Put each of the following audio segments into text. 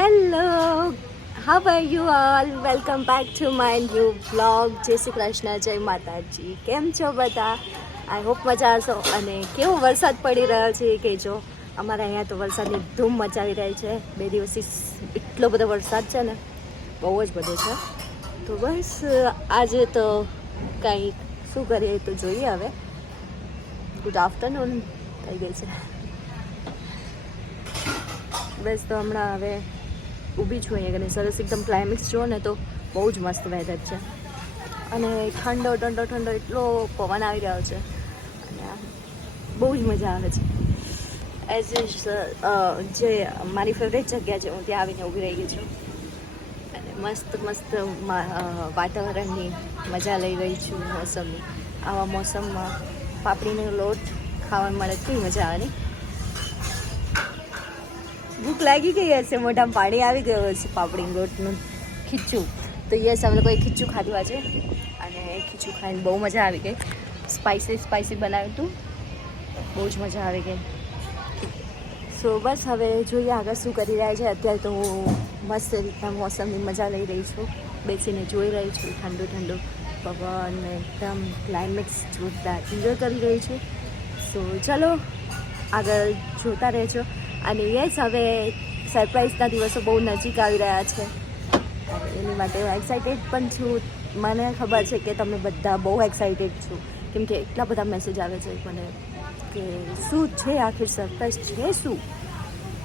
Hello, how are you all? Welcome back to my new blog. જય શ્રી કૃષ્ણ, જય માતાજી. કેમ છો બધા? આઈ હોપ મજા હશો. અને કેવો વરસાદ પડી રહ્યો છે એ કહેજો. અમારા અહીંયા તો વરસાદની ધૂમ મચાવી રહી છે. 2 દિવસથી એટલો બધો વરસાદ છે ને, બહુ જ બધો છે. તો બસ આજે તો કંઈ શું કરીએ તો જોઈએ. હવે ગુડ આફ્ટરનૂન થઈ ગઈ છે. બસ તો હમણાં હવે ઊભી છું અહીંયા અને સરસ એકદમ ક્લાઇમેક્સ જુઓ ને તો બહુ જ મસ્ત વેધર છે. અને ઠંડો ઠંડો ઠંડો એટલો પવન આવી રહ્યો છે અને બહુ જ મજા આવે છે. એઝ જે મારી ફેવરેટ જગ્યા છે, હું ત્યાં આવીને ઊભી રહી ગઈ છું અને મસ્ત મસ્ત વાતાવરણની મજા લઈ રહી છું. મોસમની આવા મોસમમાં પાપડીનો લોટ ખાવા મળે કેવી મજા આવે નહીં? ભૂખ લાગી ગઈ હશે, મોઢામાં પાણી આવી ગયું હશે. પાપડી લોટનું ખીચું તો યસ, અમે લોકોએ ખીચું ખાધું આજે અને ખીચું ખાઈને બહુ મજા આવી ગઈ. સ્પાઇસી બનાવ્યું હતું, બહુ જ મજા આવી ગઈ. સો બસ હવે જોઈએ આગળ શું કરી રહ્યા છે. અત્યારે તો હું મસ્ત રીતના મોસમની મજા લઈ રહી છું, બેસીને જોઈ રહી છું. ઠંડુ ઠંડુ પવન એકદમ ક્લાઇમેક્સ જોરદાર એન્જોય કરી રહી છું. સો ચલો આગળ જોતા રહેજો. અને યસ, હવે સરપ્રાઈઝના દિવસો બહુ નજીક આવી રહ્યા છે. એની માટે હું એક્સાઇટેડ પણ છું. મને ખબર છે કે તમે બધા બહુ એક્સાઇટેડ છો, કેમ કે એટલા બધા મેસેજ આવે છે મને કે શું છે આખિર સરપ્રાઈઝ છે શું.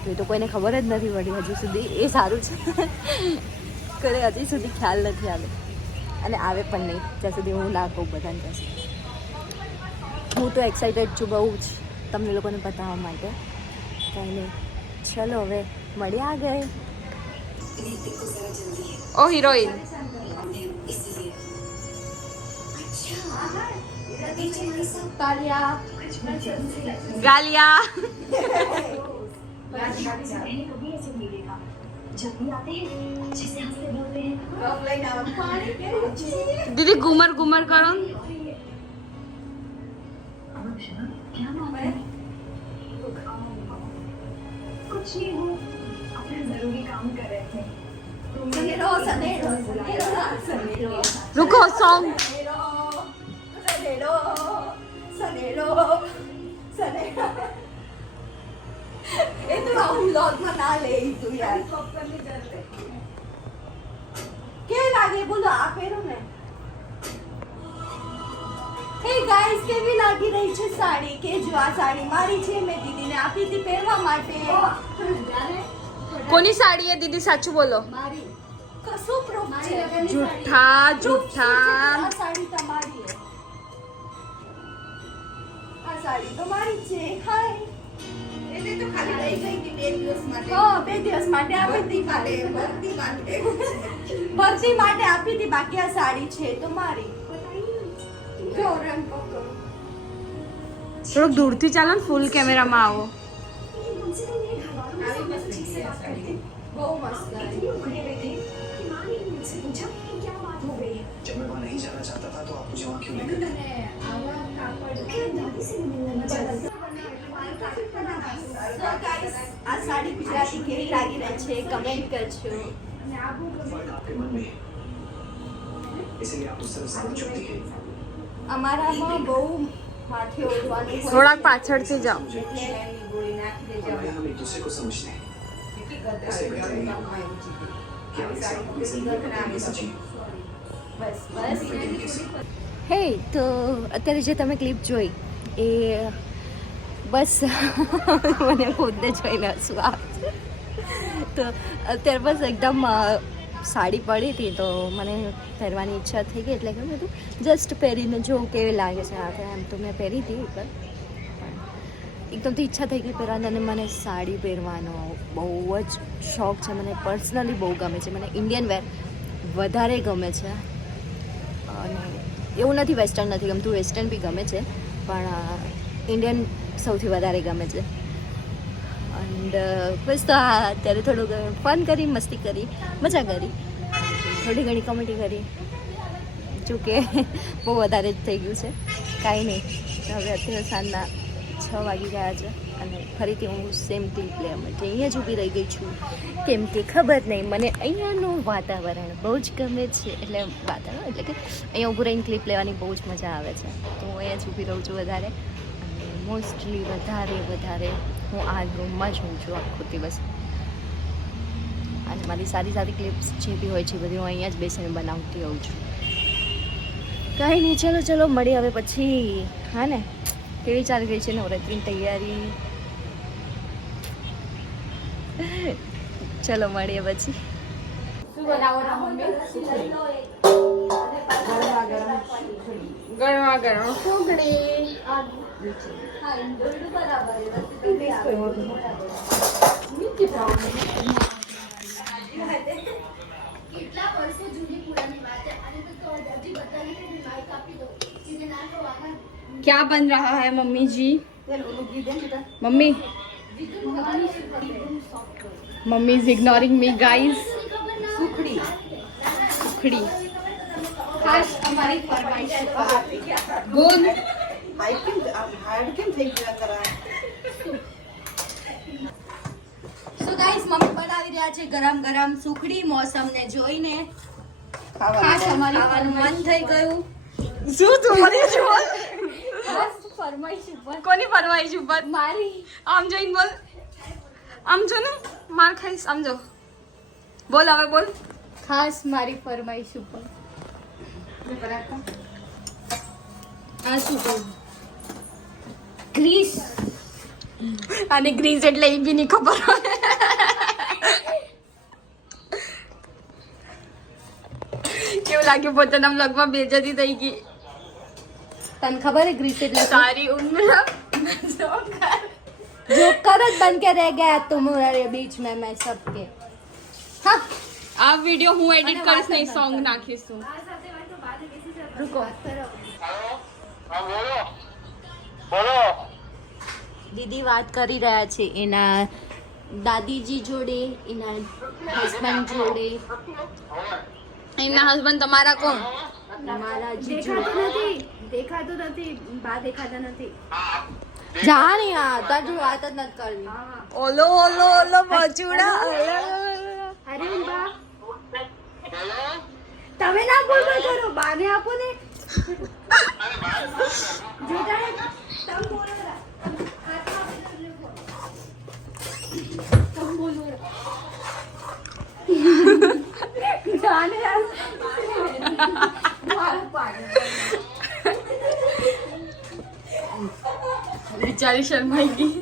તો એ તો કોઈને ખબર જ નથી પડી હજુ સુધી. એ સારું છે કરે હજી સુધી ખ્યાલ નથી આવે અને આવે પણ નહીં જ્યાં સુધી હું ના કહું બધાને ત્યાં સુધી. હું તો એક્સાઇટેડ છું બહુ જ તમને લોકોને બતાવવા માટે. કંઈ નહીં, ચલો હવે મળીએ આગળ. ઓ હિરોઈન ગાલિયા દીદી ઘુમર ઘુમર કરો. कुछ नहीं, वो अपना जरूरी काम कर रहे थे. रुको सॉन्ग એ તો આવું લોગમાં ના લે તું યાર. કેવી લાગે બોલો? આ પહેરો ને. હે ગાઈસ, કેવી લાગી રહી છે સાડી? કે જો આ સાડી મારી છે, મેં દીદીને આપી હતી પહેરવા માટે. કોની સાડી હે દીદી? સાચું બોલો. મારી. કશું પ્રૂફ છે? જૂઠા જૂઠા. આ સાડી તમારી છે. આ સાડી તો મારી છે. હાય. એટલે તો ખાલી લઈ ગઈ હતી 2 દિવસ માટે. હા, 2 દિવસ માટે આપી હતી. ભરતી માટે આપી હતી. બાકી આ સાડી છે તો મારી. જો રંગ પકડો. થોડુંક દૂરથી ચાલો ને, ફૂલ કેમેરામાં આવો. બહુ મસ્ત લાગી. जब मैं वहाँ नहीं जाना चाहता था तो आप मुझे वहाँ क्यों लेकर गए? આ સાડી ગુજરાતી કેવી લાગી રહી છે કમેન્ટ કરજો. फर्क आपके मन में है, इसलिए आप उस तरफ ज्यादा चुपती है. અમારામાં બહુ માથે ઓળવાનું હોય. થોડાક પાછળથી જાઓ. એટલે ગોળી નાખી દેજો. हमारे हम एक दूसरे को समझते हैं. ऐसे कहते हैं कि हम एक साथ अपनी जिंदगी को प्रेम से जिए. બસ બસ. प्रेम कैसे? હે તો અત્યારે જે તમે ક્લિપ જોઈ એ બસ મને ખુદને જોઈને હસવું આવે. તો અત્યારે બસ એકદમ સાડી પડી હતી તો મને પહેરવાની ઈચ્છા થઈ ગઈ, એટલે કે મેં તો જસ્ટ પહેરીને જોઉં કેવી લાગે છે. આ એમ તો મેં પહેરી હતી પણ એકદમથી ઈચ્છા થઈ ગઈ પહેરવાની. અને મને સાડી પહેરવાનો બહુ જ શોખ છે. મને પર્સનલી બહુ ગમે છે. મને ઇન્ડિયન વેર વધારે ગમે છે. અને એવું નથી વેસ્ટર્ન નથી ગમતું, વેસ્ટર્ન બી ગમે છે, પણ ઇન્ડિયન સૌથી વધારે ગમે છે. એન્ડ બસ તો હા, અત્યારે થોડુંક ફન કરી, મસ્તી કરી, મજા કરી, થોડી ઘણી કોમેડી કરી. જો કે બહુ વધારે જ થઈ ગયું છે. કાંઈ નહીં, હવે અત્યારે સાંજના 6 વાગી ગયા છે અને ફરીથી હું સેમ ક્લિપ લેવા માટે અહીંયા જ ઊભી રહી ગઈ છું, કેમ કે ખબર નહીં મને અહીંયાનું વાતાવરણ બહુ જ ગમે છે. એટલે વાતાવરણ એટલે કે અહીંયા ઊભું રહીને ક્લિપ લેવાની બહુ જ મજા આવે છે, તો હું અહીંયા જ ઊભી રહું છું વધારે. અને મોસ્ટલી વધારે હું આ રૂમમાં જ હોઉં છું આખો દિવસ. અને મારી સારી ક્લિપ્સ જે બી હોય છે બધી હું અહીંયા જ બેસીને બનાવતી હોઉં છું. કાંઈ નહીં, ચલો મળીએ હવે પછી. હા ને, કેવી ચાલી રહી છે નવરાત્રિની તૈયારી? ચલો મળીએ પછી. શું બનાવવાના મમ્મી? ગરમા ગરમ સુખડી. કેટલા વર્ષો જૂની પુરાની વાત है, અને तो हजी बताइए कि माइक कापी दो सीधे ना तो आना. क्या बन रहा है mummy ji? Mummy mummy is ignoring me guys. सुखड़ी खास हमारी फरमाइश. गुड. સો ગાઈસ, મમ્મી બનાવી રહ્યા છે ગરમ સુખડી. મોસમને જોઈને ખાસ અમારી ખાવાનું મન થઈ ગયું. શું તમારી જોલ? ખાસ ફરમાઈશ ઉપર કોની ફરમાઈશ ઉપર? મારી. આમ જોઈને બોલ. આમ જો ને, માર ખાઈશ. આમ જો. બોલ હવે બોલ. ખાસ મારી ફરમાઈશ ઉપર. આ શું કહ્યું? ગ્રીસ. અને ગ્રીસ એટલે એ બી નહીં ખબર હોય. કેવું લાગ્યું પોતાના બ્લોગમાં બેજતી થઈ ગઈ? તને ખબર है ग्रीस એટલે શું? सारी उम्र जोकर જ बन के रह गया तुम्हारे बीच में मैं सबके. हाँ, આ વિડિયો હું એડિટ કરીશ નહીં, સોંગ નાખીશું. रुको. દીદી વાત કરી રહ્યા છે એના દાદીજી જોડે, એના હસબન્ડ જોડે. એમના હસબન્ડ તમારા કોણ? મારા જીજુ. દેખાતું નથી, બા દેખાતા નથી. જાણી આ તારું વાત જ નથી કરવી. ઓલો બચુડા. અરે બા, તમે ના બોલવા કરો, બાને આપો ને. જોતા હે, તમ બોલો રા. તમ બોલો રા. જાને યાર. મારું પાડ. બિચારી શર્માઈ ગઈ.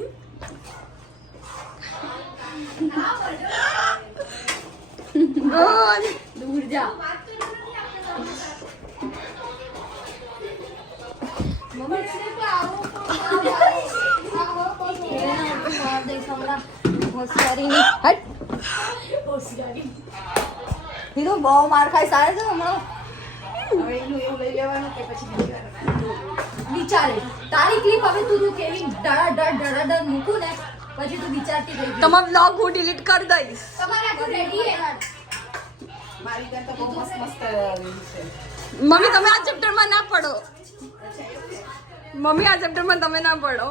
દૂર જા. બહુ માર ખાય સારે છે હમણાં. વિચારે તારી ક્લિપ હવે તું કેવી ધડાધડ મૂકું ને પછી તું વિચારતી રહી ગઈ. તમારો બ્લોગ હું ડિલીટ કરી દઈશ. તમારા ઘર રેડી હે? મમ્મી તમે આ ચેપ્ટરમાં ના પડો. મમ્મી આ ચેપ્ટરમાં તમે ના પડો.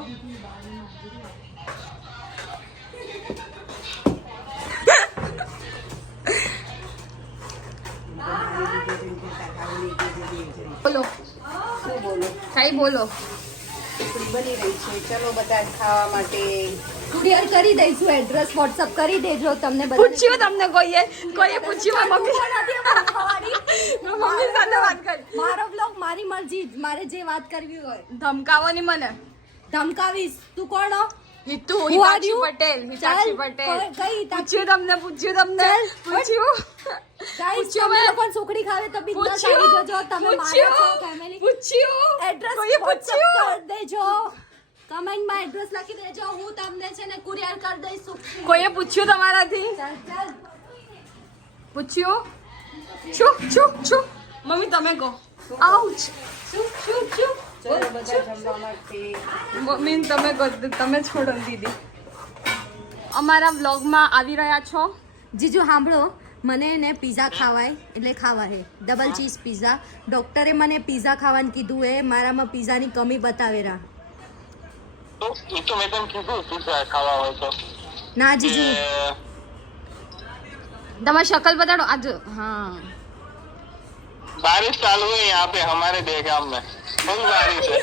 બોલો. કઈ બોલો. બની રહી છે, ચલો બધા ખાવા માટે. કુરિયર કરી દઈશું, એડ્રેસ વોટ્સઅપ કરી દેજો. તમને બધાને પૂછ્યું તમને કોઈએ પૂછ્યું મમ્મી મમ્મી સાથે વાત કરી. મારો બ્લોગ મારી મરજી, મારે જે વાત કરવી હોય. ધમકાવો નહીં મને. ધમકાવીશ. તું કોણ હો? Hitu Who are હિતાક્ષી you? Patel. ચાલ, હિતાક્ષી પટેલ. કઈ પૂછ્યું તમને પૂછ્યું ગાઈસ, તમે મેં. લોકો સુખડી ખાવે તો બિંદાસ આવી જજો. તમે મારો છો ફેમિલી. પૂછ્યું એડ્રેસ કોઈએ વોટ્સઅપ પૂછ્યું કરી દેજો. કમેન્ટમાં એડ્રેસ લખી દેજો. હું તમને છે ને કુરિયર કરી દઈશ સુખડી. કોઈએ પૂછ્યું તમારાથી? ચાલ. પૂછ્યું છું મમ્મી તમે કહો. આઉચ. શું ચલો બધા જમવા માટે. મમ્મી તમે કહો. તમે છોડો દીદી. અમારા વ્લોગમાં આવી રહ્યા છો. જીજુ સાંભળો, મને ને પિઝા ખાવાય એટલે ખાવા હે ડબલ ચીઝ પિઝા. ડોક્ટરે મને પિઝા ખાવાનું કીધું હે. મારામાં પિઝાની કમી બતાવેરા. તો એ તો મેં તને કીધું પીઝા ખાવા હોય તો ના જીજુ તમારી શકલ બતાડો આજ હા बारिश चालू है यहाँ पे हमारे देहगाम में फुल बारिश है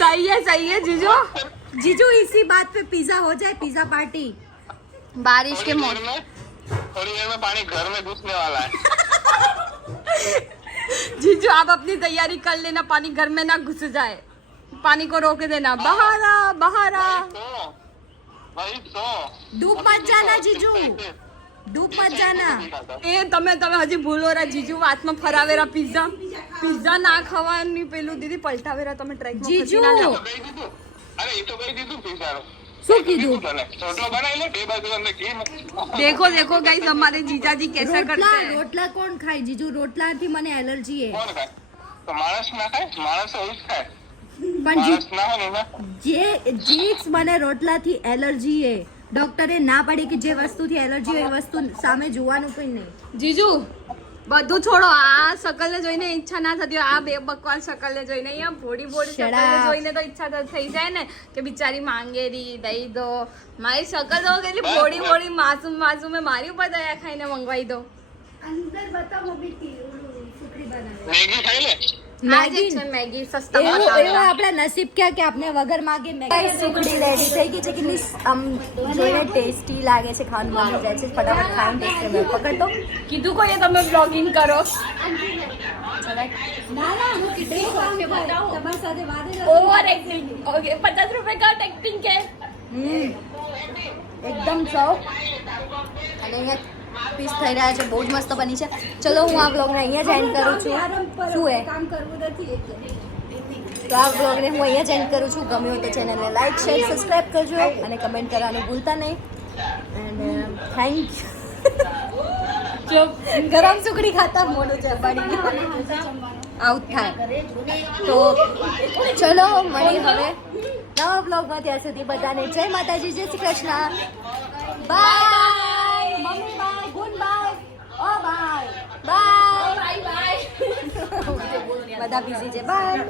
सही है जीजू जीजू इसी बात पे पिज्जा हो जाए, पिज्जा पार्टी। बारिश के थोड़ी देर में पानी घर में घुसने वाला है जीजू आप अपनी तैयारी कर लेना, पानी घर में ना घुस जाए, पानी को रोक देना। बाहर आ तो भाई तो डूब मत जाना जीजू, डूब मत जाना। એ તમે હજી ભૂલોરા જીજુ વાતમાં ફરાવેરા પિઝા ના ખાવાની પેલું દીદી પલટાવેરા તમે ટ્રેક જીજુ तो कही दीदू अरे ये तो कही दीदू पिज्जा શું કીધું? छोटो बनाई ले टेबल पे हमने की देखो गाइस हमारे जीजाजी कैसा करते રોટલા हैं। રોટલા કોણ ખાય જીજુ? રોટલાથી મને એલર્જી હે। कौन खाए तो मानस ना खाए मानस वही खाए પણ मानस ना हो नहीं ना જે જીક્સ મને રોટલાથી એલર્જી હે। ડોક્ટરે ના પાડી કે જે વસ્તુથી એલર્જી હોય એ વસ્તુ સામે જોવાનું પણ નહીં। જીજુ બધું છોડો, આ શકલને જોઈને ઈચ્છા ના થતી હોય, આ બે બકવાસ શકલને જોઈને અહીંયા ભોળી Shut શકલને up. જોઈને તો ઈચ્છા થઈ જાય ને કે બિચારી માંગેરી દઈ દો। મારી શકલ તો કેટલી ભોળી માસૂમ હે, મારી ઉપર દયા ખાઈને મંગવાઈ દો। અંદર બતાવો મમ્મી સુખડી બનાવે। मैगी खाई ले આજે છે મેગી સસ્તા એવું મસાલા। આપણા નસીબ ક્યાં કે આપણે વગર માગે મેગી। સુખડી રેડી થઈ ગઈ છે કે આમ જોઈને ટેસ્ટી લાગે છે, ખાવાનું મન જાય છે। ફટાફટ ખાઈને ટેસ્ટ કરી પકડ તો। કીધું કોઈએ તમે બ્લોગિંગ કરો। ના ના હું કેટલી બતાવો તમારી સાથે વાત જ ઓવર એક્ટિંગ। ઓકે 50 रुपए का एक्टिंग के એકદમ સૌ અને અહીંયા પીસ થઈ રહ્યા છે, બહુ જ મસ્ત બની છે। ચલો હું આ બ્લોગને અહીંયા જ એન્ડ કરું છું। શું હે કામ કરવું નથી એટલે તો આ બ્લોગને હું અહીંયા જ એન્ડ કરું છું। ગમ્યું હોય તો ચેનલને લાઈક શેર સબસ્ક્રાઇબ કરજો અને કમેન્ટ કરવાનું ભૂલતા નહીં। And thank you. ગરમ સુખડી ખાતા મોઢું ચપાડી ગયું, આવું થાય। તો ચલો મળી હવે નવા બ્લોગમાં, ત્યાં સુધી બધાને જય માતાજી, જય Shri Krishna, bye mummy, bye goodbye, ઓ બાય બાય બધા બિઝી છે, બાય।